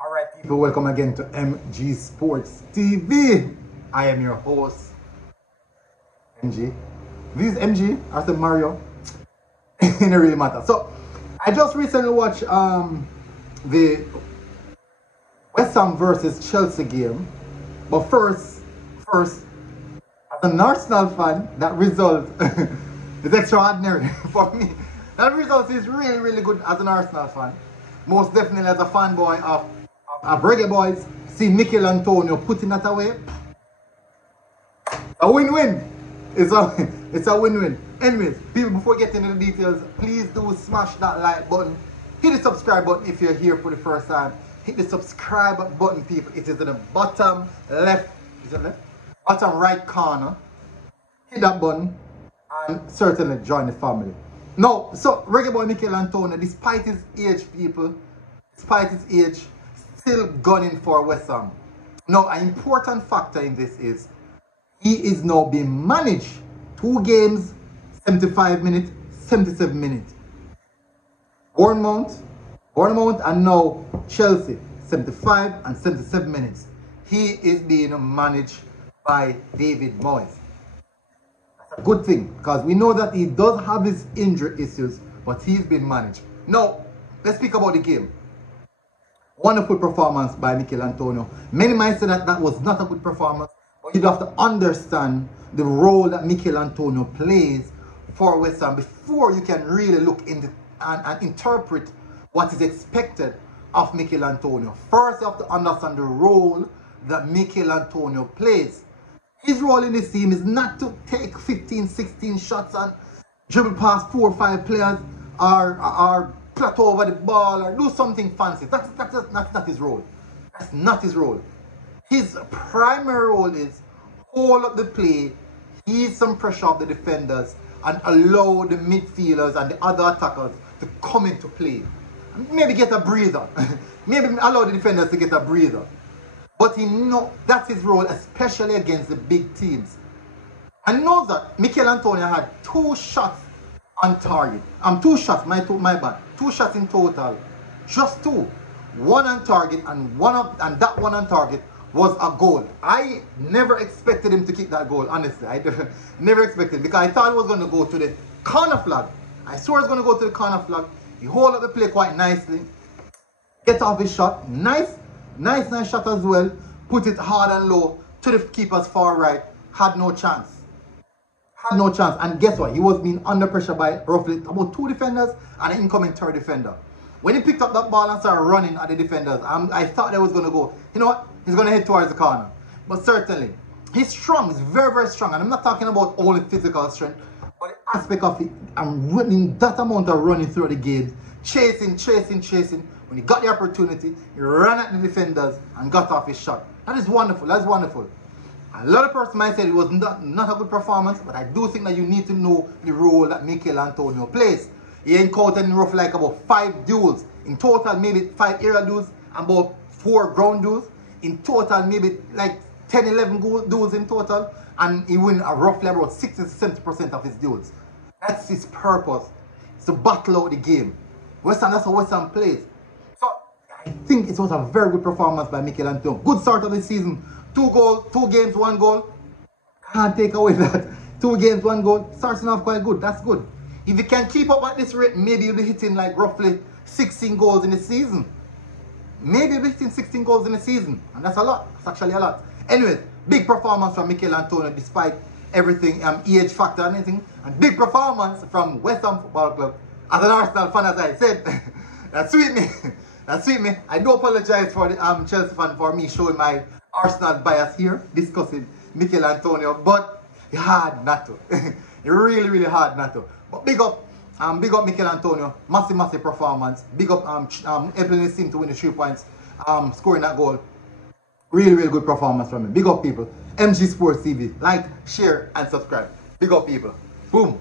Alright people, welcome again to MG Sports TV. I am your host, MG. This is MG, I said Mario. It doesn't really matter. So, I just recently watched the West Ham versus Chelsea game. But first, as an Arsenal fan, that result is extraordinary for me. That result is really good as an Arsenal fan. Most definitely as a fanboy of Reggae boys. See Michail Antonio putting that away. A win-win. It's a win-win. Anyways, people, before getting into the details, please do smash that like button. Hit the subscribe button if you're here for the first time. Hit the subscribe button, people. It is in the bottom left, is it left? Bottom right corner. Hit that button and certainly join the family. Now, so Reggae boy Michail Antonio, despite his age, people, despite his age, still gunning for West Ham. Now, an important factor in this is he is now being managed 2 games, 75 minutes, 77 minutes. Bournemouth, and now Chelsea, 75 and 77 minutes. He is being managed by David Moyes. That's a good thing because we know that he does have his injury issues, but he's been managed. Now, let's speak about the game. Wonderful performance by Michail Antonio. Many might say that that was not a good performance, but you have to understand the role that Michail Antonio plays for West Ham before you can really look into and interpret what is expected of Michail Antonio. First, you have to understand the role that Michail Antonio plays. His role in this team is not to take 15, 16 shots and dribble past 4 or 5 players or plateau over the ball or do something fancy. That's not his role. That's not his role. His primary role is hold up the play, ease some pressure off the defenders, and allow the midfielders and the other attackers to come into play. Maybe get a breather. Maybe allow the defenders to get a breather. But he knows that's his role, especially against the big teams. And knows that Michail Antonio had 2 shots on target. 2 shots, my bad. 2 shots in total. Just 2. 1 on target and that one on target was a goal. I never expected him to kick that goal, honestly. I never expected, because I thought he was going to go to the corner flag. I swore he was going to go to the corner flag. He hold up the play quite nicely. Get off his shot. Nice shot as well. Put it hard and low to the keeper's far right. Had no chance. And guess what? He was being under pressure by roughly about 2 defenders and an incoming 3rd defender. When he picked up that ball and started running at the defenders, I thought they was going to go, you know what? He's going to head towards the corner. But certainly, he's strong. He's very strong. And I'm not talking about only physical strength, but the aspect of it, and running that amount of running through the games, chasing. When he got the opportunity, he ran at the defenders and got off his shot. That is wonderful. That's wonderful. A lot of persons might say it was not a good performance, but I do think that you need to know the role that Michail Antonio plays. He encountered in roughly like about 5 duels. In total, maybe 5 aerial duels and about 4 ground duels. In total, maybe like 10, 11 duels in total. And he win roughly about 60-70% of his duels. That's his purpose. It's to battle out the game. West Ham, that's how West Ham plays. So, I think it was a very good performance by Michail Antonio. Good start of the season. 2 goals, 2 games, 1 goal. Can't take away that. 2 games, 1 goal. Starting off quite good. That's good. If you can keep up at this rate, maybe you'll be hitting like roughly 16 goals in the season. Maybe you'll be hitting 16 goals in the season. And that's a lot. That's actually a lot. Anyways, big performance from Michail Antonio despite everything, age factor and anything. And big performance from West Ham Football Club. As an Arsenal fan, as I said, that sweet me. That sweet me. I do apologize for the Chelsea fan for me showing my Arsenal bias here, discussing Michail Antonio, but he had not to. He really hard not to. But big up Michail Antonio, massive performance. Big up helping his team to win the 3 points, scoring that goal. Really good performance from him. Big up people. MG Sports TV. Like, share and subscribe. Big up people. Boom.